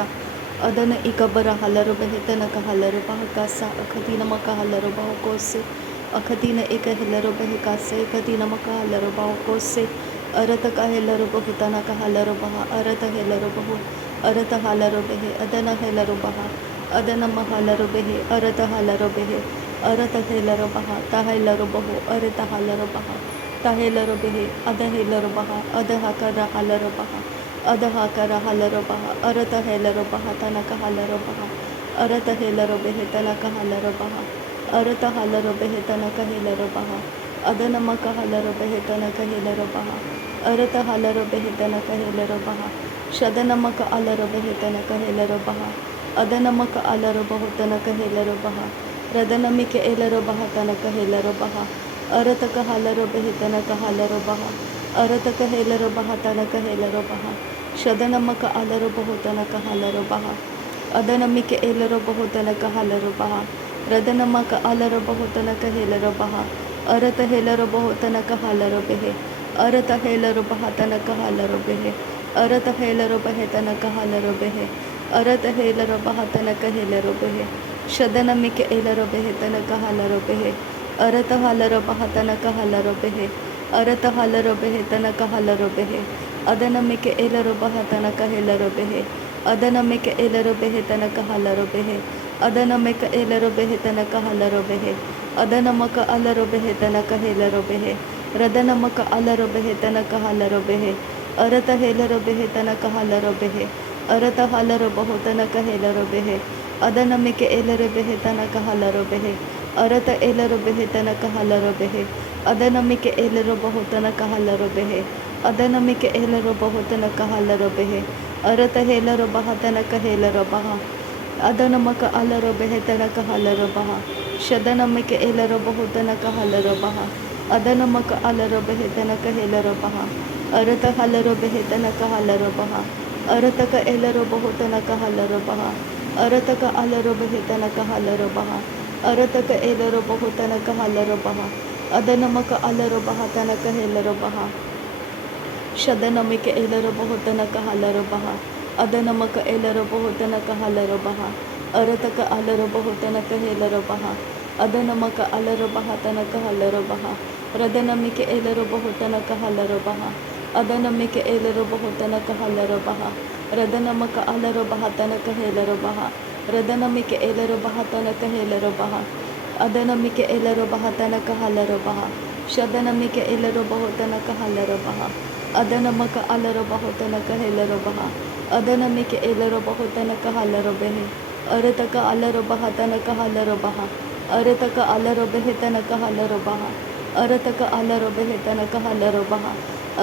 sa adana ikabara halaru behetana ka halaru bahakasa akatina maka halaru bahakose akatina eka halaru bahakase akatina maka halaru bahakose arata ka halaru bahutana ka halaru baha arata halaru bahu arata halaru behe adana halaru baha adana mahalaru behe arata halaru behe arata halaru baha tahalaru bahu arata halaru baha tahalaru behe adahalaru baha adahakara halaru baha adahakara halaru baha arata halaru baha tanaka halaru baha arata halaru behe tanaka halaru baha arata halaru behe tanaka halaru baha adana maka halaru behe tanaka halaru baha arata halaru behe tanaka halaru baha shadana maka alaru behe tanaka halaru baha adana maka alaru bahu tanaka halaru baha radana mike elaru baha tanaka halaru baha arata ka halaru behe tanaka halaru baha arata ka halaru baha tanaka halaru baha shadana maka alaru bahu tanaka halaru baha adana mike elaru bahu tanaka halaru baha radana maka alaru bahu tanaka halaru baha arata halaru bahu tanaka halaru behe arata halaru baha tanaka halaru behe arata halaru behe tanaka halaru behe arata halaru baha tanaka halaru behe shadana mike elaru behe tanaka halaru behe arata halaru baha tanaka halaru behe arata halaru behe tanaka halaru behe adana mike elaru baha tanaka halaru behe adana mike elaru behe tanaka halaru behe adana mike elaru behe tanaka halaru behe adana maka alaru behe tanaka halaru behe radana maka alaru behe tanaka halaru behe arata halaru behe tanaka halaru behe arata halaru bahu tanaka halaru behe adana mike elaru behe tanaka halaru behe arata elaru behe tanaka halaru behe adana mike elaru bahu tanaka halaru behe adana mike elaru bahu tanaka halaru behe arata helaru baha tanaka helaru baha adana maka alaru behe tanaka halaru baha shadana mike elaru bahu tanaka halaru baha adana maka alaru behe tanaka helaru baha arata halaru behe tanaka halaru baha arata ka elaru bahu tanaka halaru baha arata ka alaru behe tanaka halaru baha arata ka elaru bahu tanaka halaru baha adana maka alaru baha tanaka helaru baha shadana mike elaru bahu tanaka halaru baha adana maka elaru bahu tanaka halaru baha arata ka alaru bahu tanaka helaru baha adana maka alaru baha tanaka halaru baha radana mike elaru bahu tanaka halaru baha adana mike elaru bahu tanaka halaru baha radana maka alaru baha tanaka helaru baha radana mike elaru baha tanaka helaru baha adana mike elaru baha tanaka halaru baha shadana mike elaru bahu tanaka halaru baha adana maka alaru bahu tanaka helaru baha adana mike elaru bahu tanaka halaru behe arata ka alaru baha tanaka halaru baha arata ka alaru behe tanaka halaru baha arata ka alaru behe tanaka halaru baha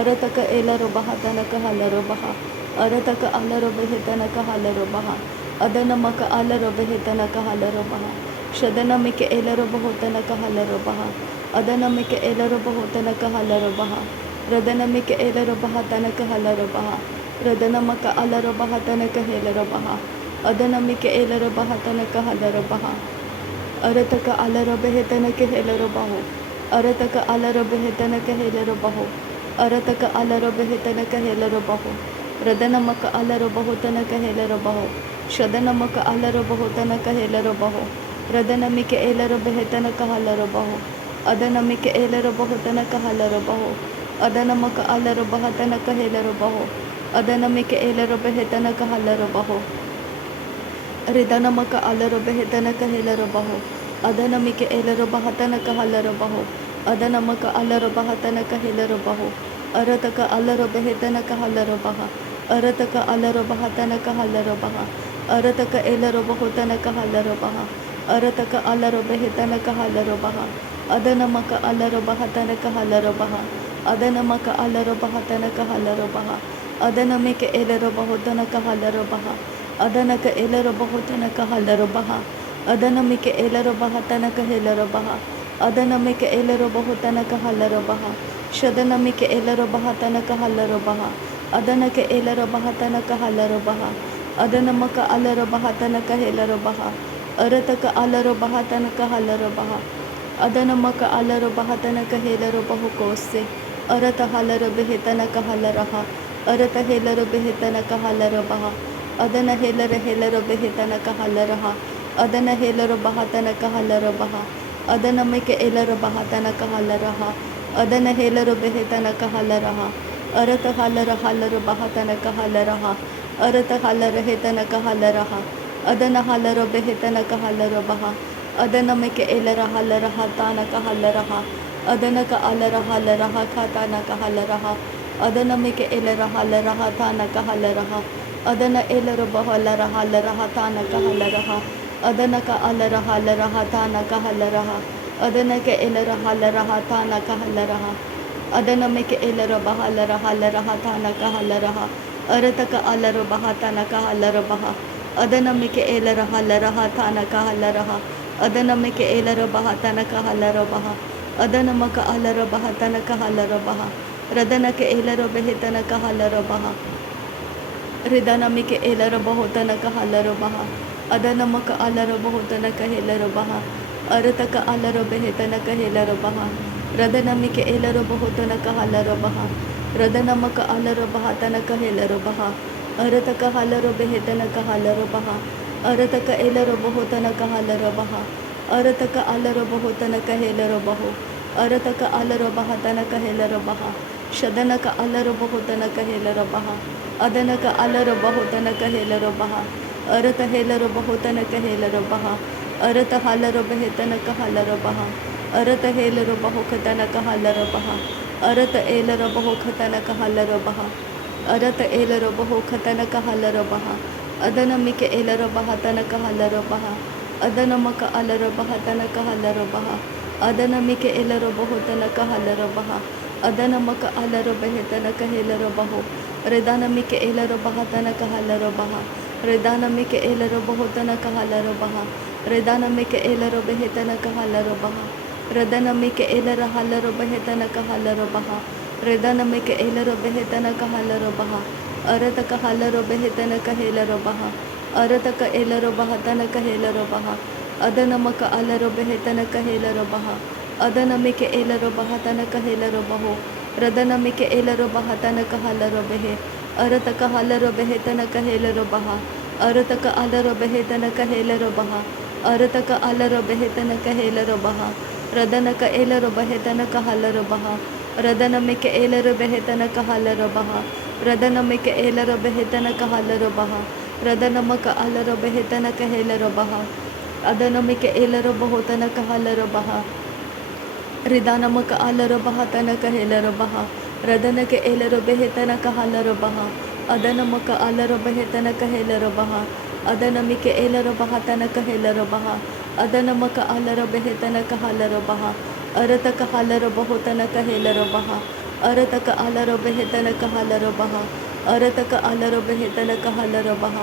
arata ka elaru baha tanaka halaru baha arata ka alaru behe tanaka halaru baha adana maka alaru behe tanaka halaru baha shadana mike elaru bahu tanaka halaru baha adana mike elaru bahu tanaka halaru baha radana mike elaru baha tanaka halaru baha radana maka alaru baha tanaka helaru baha adana mike elaru baha tanaka halaru baha arata ka alaru behe tanaka helaru bahu arata ka alaru behe tanaka helaru bahu arata ka alaru behe tanaka helaru bahu radana maka alaru bahu tanaka helaru bahu shadana maka alaru bahu tanaka helaru bahu radana mike elaru behe tanaka halaru bahu adana mike elaru bahu tanaka halaru bahu adana maka alaru baha tanaka helaru bahu adana mike elaru behe tanaka halaru bahu ridana maka alaru behe tanaka helaru bahu adana mike elaru baha tanaka halaru bahu adana maka alaru baha tanaka helaru bahu arata ka alaru behe tanaka halaru baha arata ka alaru baha tanaka halaru baha arata ka elaru bahu tanaka halaru baha arata ka alaru behe tanaka halaru baha adana maka alaru baha tanaka halaru baha adana maka alaru baha tanaka halaru baha adana mike elaru bahu tanaka halaru baha adana ka elaru bahu tanaka halaru baha adana mike elaru baha tanaka helaru baha adana mike elaru bahu tanaka halaru baha shadana mike elaru baha tanaka halaru baha adana ka elaru baha tanaka halaru baha adana maka alaru baha tanaka helaru baha arata ka alaru baha tanaka halaru baha adana maka alaru baha tanaka helaru bahu kose arata halaru behe tanaka halaraha arata helaru behe tanaka halaru baha ಅದನ ಹೇಲರ ಬೆಹಿತನ ಕಹಲರಹ ಅದನ ಹೇಲರು ಬಹತನ ಕಹಲರಬಹ ಅದನ Miike ಎಲ್ಲರ ಬಹತನ ಕಹಲರಹ ಅದನ ಹೇಲರು ಬೆಹಿತನ ಕಹಲರಹ ಅರತ ಹಲರು ಬಹತನ ಕಹಲರಹ ಅರತ ಹಲರ ಹೇತನ ಕಹಲರಹ ಅದನ ಹಲರು ಬೆಹಿತನ ಕಹಲರಬಹ ಅದನ Miike ಎಲ್ಲರ ಹಲರಹ ತಾನ ಕಹಲರಹ ಅದನ ಹಲರಹ ಖಾತಾನ ಕಹಲರಹ ಅದನ ಮಿಕೆ ಎಲ್ಲರ ಹಲರಹ ತಾನ ಕಹಲರಹ ಅದನ ಎಲ್ಲರು ಬಹಲರ ಹಲರಹ ತಾನ ಕಹಲರಹ ಅದನ ಹಲರಹ ತಾನ ಕಹಲರಹ ಅದನಕ್ಕೆ ಎಲ್ಲರ ಹಲರಹ ತಾನ ಕಹಲರಹ ಅದನ ಮಿಕೆ ಎಲ್ಲರ ಬಹಲರ ಹಲರಹ ತಾನ ಕಹಲರಹ ಅರತಕ ಅಲರು ಬಹತನ ಕಹಲರಬಹ ಅದನ ಮಿಕೆ ಎಲ್ಲರ ಹಲರಹ ತಾನ ಕಹಲರಹ ಅದನ ಮಿಕೆ ಎಲ್ಲರ ಬಹತನ ಕಹಲರಬಹ ಅದನ ಮಕ ಅಲರ ಬಹತನ ಕಹಲರಬಹ ರದನಕ್ಕೆ ಎಲ್ಲರ ಬೆಹಿತನ ಕಹಲರಬಹ ರಿದನ ಮಿಕೆ ಎಲ್ಲರ ಬಹುತನ ಕಹಲರಬಹ ಅದನ ಮಕ ಅಲರ ಬಹುತನ ಕಹಲರಬಹ ಅರತಕ ಅಲರ ಬೆಹಿತನ ಕಹಲರಬಹ ರದನ ಮಿಕೆ ಎಲ್ಲರ ಬಹುತನ ಕಹಲರಬಹ ರದನ ಮಕ ಅಲರ ಬಹತನ ಕಹಲರಬಹ ಅರತಕ ಹಲರ ಬೆಹಿತನ ಕಹಲರಬಹ ಅರತಕ ಎಲ್ಲರ ಬಹುತನ ಕಹಲರಬಹ ಅರತಕ ಅಲರ ಬಹುತನ ಕಹಲರಬಹು ಅರತಕ ಅಲರ ಬಹತನ ಕಹಲರಬಹ ಶದನಕ ಅಲರ ಬಹುತನ ಕಹಲರಬಹ ಅದನಕ ಅಲರ ಬಹುತನ ಕಹಲರಬಹ ಅರತ ಹೇಲರ ಬಹುತನ ಕಹಲರಬಹ ಅರತ ಹಲರ ಬೆಹಿತನ ಕಹಲರಬಹ ಅರತ ಹೇಲರ ಬಹುಕತನ ಕಹಲರಬಹ ಅರತ ಏಲರ ಬಹುಕತನ ಕಹಲರಬಹ ಅರತ ಏಲರ ಬಹುಕತನ ಕಹಲರಬಹ ಅದನ ಮಿಕೆ ಏಲರ ಬಹತನ ಕಹಲರಬಹ ಅದನ ಮಕ ಅಲರ ಬಹತನ ಕಹಲರಬಹ ಅದನ ಮಿಕೆ ಎಲ್ಲರ ಬಹುತನ ಕಹಲರಬಹ ಅದನ ಮಕ ಅಲರ ಬೆಹಿತನ ಕಹಲರಬಹು ರಿದಾನ ಮಿಕೆ ಎಲ್ಲರ ಬಹತನ ಕಹಲರಬಹ ರಿದಾನ ಮಿಕೆ ಎಲ್ಲರ ಬಹುತನ ಕಹಲರಬಹ ರಿದಾನ ಮಿಕೆ ಎಲ್ಲರ ಬೆಹಿತನ ಕಹಲರಬಹ ರದನ ಮಿಕೆ ಎಲ್ಲರ ಹಲರ ಬೆಹಿತನ ಕಹಲರಬಹ ರಿದನ ಮಿಕೆ ಎಲ್ಲರ ಬೆಹಿತನ ಕಹಲರಬಹ ಅರತಕ ಹಲರ ಬೆಹಿತನ ಕಹಲರಬಹ ಅರತಕ ಎಲ್ಲರ ಬಹತನ ಕಹಲರಬಹ ಅದನ ಮಕ ಅಲರ ಬೆಹಿತನ ಕಹಲರಬಹ ಅದನ ಮಿಕೆ ಎಲ್ಲರ ಬಹತನ ಕಹಲರಬಹು ರದನ ಮಿಕೆ ಎಲ್ಲರ ಬಹತನ ಕಹಲರಬೆಹೆ ಅರತಕ ಹಲರ ಬೆಹಿತನ ಕಹಲರಬಹ ಅರತಕ ಅಲರ ಬೆಹಿತನ ಕಹಲರಬಹ ಅರತಕ ಅಲರ ಬೆಹಿತನ ಕಹಲರಬಹ ರದನಕ ಎಲ್ಲರ ಬೆಹಿತನ ಕಹಲರಬಹ ರದನ ಮಿಕೆ ಎಲ್ಲರ ಬೆಹಿತನ ಕಹಲರಬಹ ರದನ ಮಿಕೆ ಎಲ್ಲರ ಬೆಹಿತನ ಕಹಲರಬಹ ರದನ ಮಕ ಅಲರ ಬೆಹಿತನ ಕಹಲರಬಹ ಅದನ ಮಿಕೆ ಎಲ್ಲರ ಬಹುತನ ಕಹಲರಬಹ ರಿದಾನ ಮಕ ಅಲರ ಬಹತನ ಕಹಲರಬಹ ರದನಕೆ ಎಲ್ಲರ ಬೆಹಿತನ ಕಹಲರಬಹ ಅದನ ಮಕ ಅಲರ ಬೆಹಿತನ ಕಹಲರಬಹ ಅದನ ಮಿಕೆ ಎಲ್ಲರ ಬಹತನ ಕಹಲರಬಹ ಅದನ ಮಕ ಅಲರ ಬೆಹಿತನ ಕಹಲರಬಹ ಅರತಕ ಹಲರ ಬಹುತನ ಕಹಲರಬಹ ಅರತಕ ಅಲರ ಬೆಹಿತನ ಕಹಲರಬಹ ಅರತಕ ಅಲರ ಬೆಹಿತನ ಕಹಲರಬಹ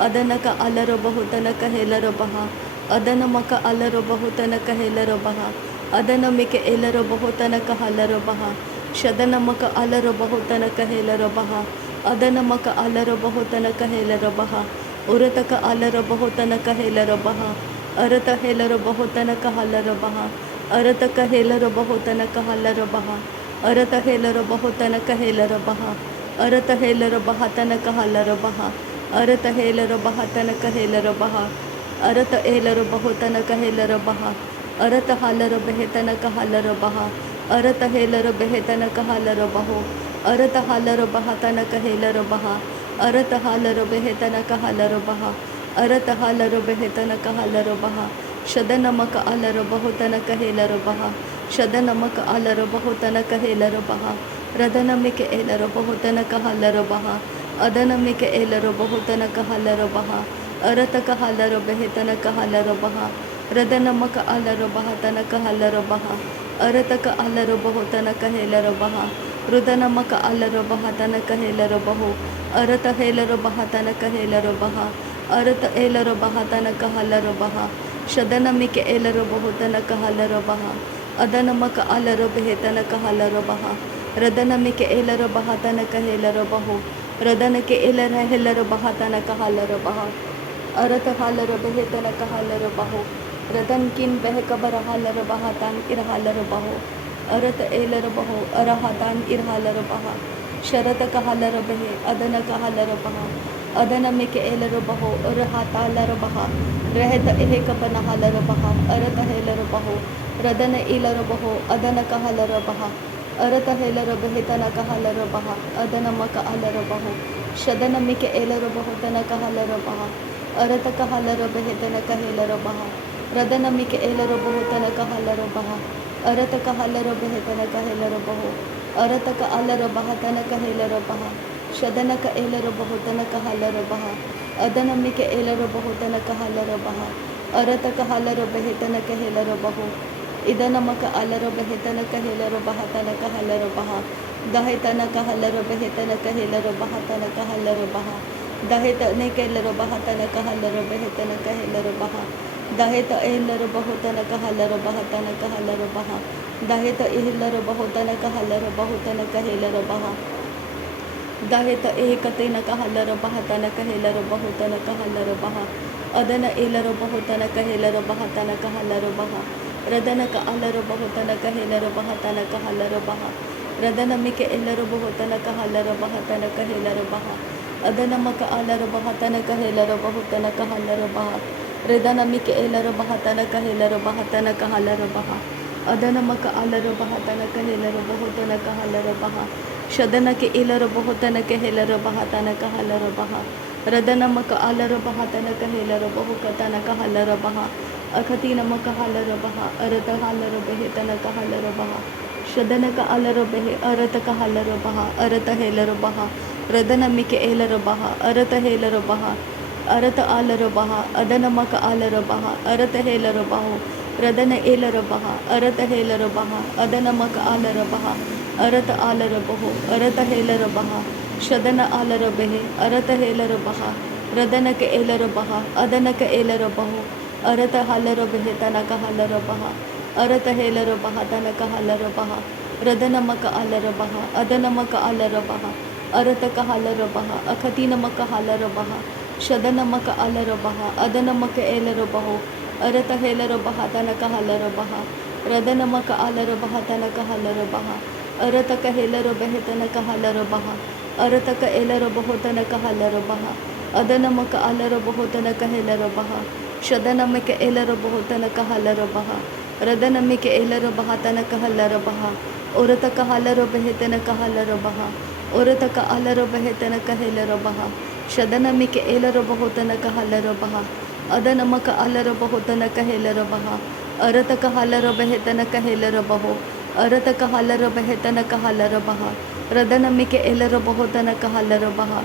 ಅದನಕ ಅಲರ ಬಹುತನ ಕಹಲರಬಹ ಅದನ ಮಕ ಅಲರ ಬಹುತನ ಕಹಲರಬಹ ಅದನ ಮಿಕೆ ಎಲ್ಲರ ಬಹುತನ ಕಹಲರಬಹ ಶದನ ಮಕ ಅಲರ ಬಹುತನ ಕಹಲರಬಹ ಅದನ ಮಕ ಅಲರ ಬಹುತನ ಕಹಲರಬಹ ಉರತಕ ಅಲರ ಬಹುತನ ಕಹಲರಬಹ ಅರತ ಹೇಲರ ಬಹುತನ ಕಹಲರಬಹ ಅರತಕ ಹೇಲರ ಬಹುತನ ಕಹಲರಬಹ ಅರತ ಹೇಲರ ಬಹುತನ ಕಹಲರಬಹ ಅರತ ಹೇಲರ ಬಹತನ ಕಹಲರಬಹ ಅರತ ಹೇಲರ ಬಹತನ ಕಹಲರಬಹ ಅರತ ಏಲರ ಬಹುತನ ಕಹಲರಬಹ ಅರತ ಹಲರ ಬೆಹಿತನ ಕಹಲರಬಹ ಅರತ ಹೇಲರ ಬೆಹಿತನ ಕಹಲರಬಹು ಅರತ ಹಲರ ಬಹತನ ಕಹಲರಬಹ ಅರತ ಹಲರ ಬೆಹಿತನ ಕಹಲರಬಹ ಅರತ ಹಲರ ಬೆಹಿತನ ಕಹಲರಬಹ ಶದನ ಮಕ ಅಲರ ಬಹುತನ ಕಹಲರಬಹ ಶದನ ಮಕ ಅಲರ ಬಹುತನ ಕಹಲರಬಹ ರದನ ಮಿಕೆ ಏಲರ ಬಹುತನ ಕಹಲರಬಹ ಅದನ ಮಿಕೆ ಏಲರ ಬಹುತನ ಕಹಲರಬಹ ಅರತಕ ಹಲರ ಬೆಹಿತನ ಕಹಲರಬಹ ರದನ ಮಕ ಅಲರ ಬಹತನ ಕಹಲರಬಹ ಅರತಕ ಅಲರ ಬಹುತನ ಕಹಲರಬಹ ರುದನ ಮಕ ಅಲರ ಬಹತನ ಕಹಲರಬಹು ಅರತ ಹೇಲರ ಬಹತನ ಕಹಲರಬಹ ಅರತ ಏಲರ ಬಹತನ ಕಹಲರಬಹ ಶದನ ಮಿಕೆ ಏಲರ ಬಹುತನ ಕಹಲರಬಹ ಅದನ ಮಕ ಅಲರ ಬೆಹಿತನ ಕಹಲರಬಹ ರದನ ಮಿಕೆ ಏಲರ ಬಹತನ ಕಹಲರಬಹು ರದನಕ್ಕೆ ಏಲರ ಹೆಲ್ಲರ ಬಹತನ ಕಹಲರಬಹ ಅರತ ಹಲರ ಬೆಹಿತನ ಕಹಲರಬಹು ರದನ್ ಕಿನ್ ಬೆಹಕಬರ ಹಲರ ಬಹತಾನ್ ಇರಹಲರಬಹು ಅರತ ಏಲರ ಬಹು ಅರಹತಾನ್ ಇರಹಲರಬಹ ಶರತ ಕಹಲರ ಬೆಹೆ ಅದನ ಕಹಲರಬಹ Adanamike elarabaho, Urahata larabaha, Reheta ehekapana halarabaha, Arata helarabaho, Radana ilarabaho, Adanaka halarabaha, Arata helarabahitana kahalarabaha, Adanamaka alarabaho, Shadanamike elarabaho, Tanaka halarabaha, Arata kahalarabahitana kahelarabaha, Radanamike elarabaho, Tanaka halarabaha, Arata kahalarabahitana kahelarabaho, Arata ka alarabaha, Tanaka helarabaha, Shadanaka elarabaho, Tanaka halarabaha, Adanamike elarabaho, Tanaka halarabaha, Arata kahalarabahetana kahelarabaho, Idanamaka alarabahetana kahelarabaha, Tanaka halarabaha, Dahitana kahalarabahetana kahelarabaha, Tanaka halarabaha, Dahita nekelarabaha, Tanaka halarabahetana kahelarabaha, Dahita elarabaho, Tanaka halarabaha, Tanaka halarabaha, Dahita elarabaho, Tanaka halarabaho, Tanaka helarabaha, Dahita ekatena kahalarabaha, Tanaka helarabaho, Tanaka halarabaha, Adana elarabaho, Tanaka helarabaha, Tanaka halarabaha, Radanaka alarabaho, Tanaka helarabaha, Tanaka halarabaha, Radana mike elarabaho, Tanaka halarabaha, Tanaka helarabaha, Adana maka alarabaha, Tanaka helarabaho, Tanaka halarabaha, Redana mike elarabaha, Tanaka helarabaha, Tanaka halarabaha, Adana maka alarabaha, Tanaka helarabaho, Tanaka halarabaha, Shadanake ilarabaho, Tanaka helarabaha, Tanaka halarabaha, Radana maka alarabaha, Tanaka helarabaho, Tanaka halarabaha, Akatina maka halarabaha, Arata halarabahe, Tanaka halarabaha, Shadanaka alarabahe, Arataka halarabaha, Arata helarabaha, Radana mike elarabaha, Arata helarabaha, Arata alarabaha, Adana maka alarabaha, Arata helarabaho, Radana elarabaha, Arata helarabaha, Adana maka alarabaha, Arata alarabaho, Arata helarabaha, Shadana alarabahe, Arata helarabaha, Radanaka elarabaha, Adanaka elarabaho, Arata halarabahe, Tanaka halarabaha, Arata helarabaha, Tanaka halarabaha, Radana maka alarabaha, Adana maka alarabaha, Arataka halarabaha, Akatina maka halarabaha, Shadana maka alarabaha, Adana maka elarabaho, Arata helarabaha, Tanaka halarabaha, Radana maka alarabaha, Tanaka halarabaha, Arataka helarabahe, Tanaka halarabaha, Arataka elarabaho, Tanaka halarabaha, Adana maka alarabaho, Tanaka helarabaha, Shadana maka elarabaho, Tanaka halarabaha, Radana maka elarabaha, Tanaka halarabaha, Urataka halarabahe, Tanaka halarabaha, Urataka alarabahe, Tanaka helarabaha, Shadana mika elarabaho, Tanaka halarabaha, Adana maka alarabaho, Tanaka helarabaha, Arataka halarabahe, Tanaka helarabaho, Arataka halarabahe, Tanaka halarabaha, Radana mika elarabaho, Tanaka halarabaha,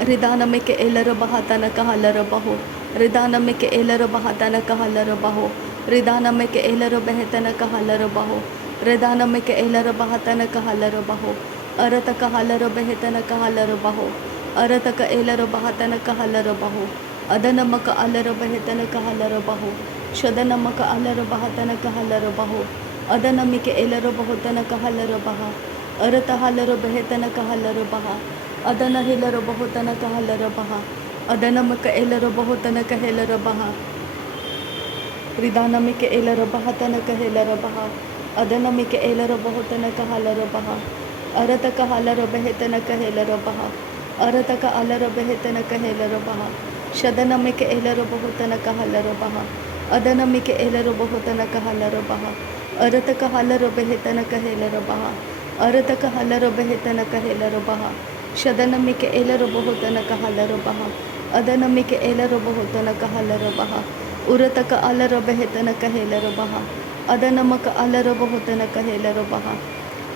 Ridana mika elarabaha, Tanaka halarabaho, Ridana mika elarabaha, Tanaka halarabaho, Ridana mika elarabahe, Tanaka halarabaho, Ridana mika elarabaha, Tanaka halarabaho, Arataka halarabahe, Tanaka halarabaho, Arataka elarabaha, Tanaka halarabaho, Adana maka alarabahe, Tanaka halarabaho, Shadana maka alarabaha, Tanaka halarabaho, Adana mika elarabaho, Tanaka halarabaha, Arata halarabahe, Tanaka halarabaha, Adana helarabaho, Tanaka halarabaha, Adana maka elarabaho, Tanaka helarabaha, Ridana mika elarabaha, Tanaka helarabaha, Adana mika elarabaho, Tanaka halarabaha, Arataka halarabahe, Tanaka helarabaha, Arataka alarabahe, Tanaka helarabaha, Shadana mika elarabaho, Tanaka halarabaha, Adana mika elarabaho, Tanaka halarabaha, Arataka halarabahe, Tanaka helarabaha, Arataka halarabahe, Tanaka helarabaha, Shadana mika elarabaho, Tanaka halarabaha, Adana mika elarabaho, Tanaka halarabaha, Urataka alarabahe, Tanaka helarabaha, Adana maka alarabaho, Tanaka helarabaha,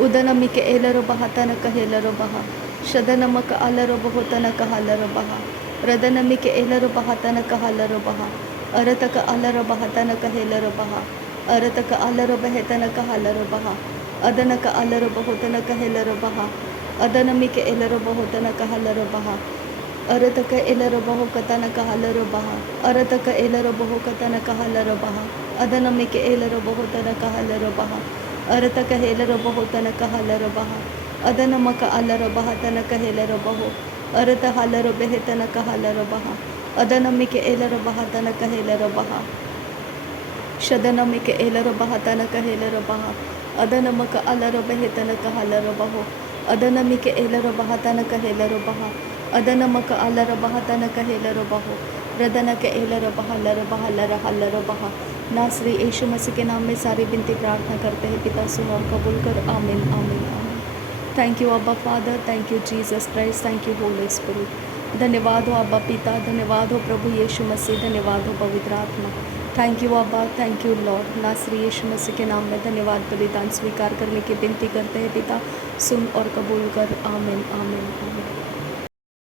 Udana mika elarabaha, Tanaka helarabaha, Shadana maka alarabaho, Tanaka halarabaha, Radana mika elarabaha, Tanaka halarabaha, Arataka alarabaha, Tanaka helarabaha, Arataka alarabahe, Tanaka halarabaha, Adanaka alarabaho, Tanaka helarabaha, Adana mika elarabaho, Tanaka halarabaha, Arataka elarabaho, Tanaka halarabaha, Arataka elarabaho, Tanaka halarabaha, Adana mika elarabaho, Tanaka halarabaha, Arataka helarabaho, Tanaka halarabaha, Adana maka alarabaha, Tanaka helarabaho, Arata halarabahe, Tanaka halarabaha, Adana mika elarabaha, Tanaka helarabaha, Shadana mika elarabaha, Tanaka helarabaha, Adana maka alarabahe, Tanaka halarabaho, Adana mika elarabaha, Tanaka helarabaha, अदन मक अलर बहा तनक हेलर बहो रदन के एलर बहा लर बहा लर हल्लर बहा। नासरी यीशु मसीह के नाम में सारी विनती प्रार्थना करते हैं पिता, सुन और कबूल कर। आमीन आमीन आमीन। थैंक यू अब्बा father, thank you Jesus Christ, thank you Holi spirit. धन्यवाद हो अब्बा पिता, धन्यवाद हो प्रभु यीशु मसीह, धन्यवाद हो पवित्र आत्मा। थैंक यू अब्बा, थैंक यू लॉर्ड। नासरी यीशु मसीह के नाम में धन्यवाद बलिदान स्वीकार करने की विनती करते हैं पिता, सुन और कबूल कर। आमीन आमीन आमीन।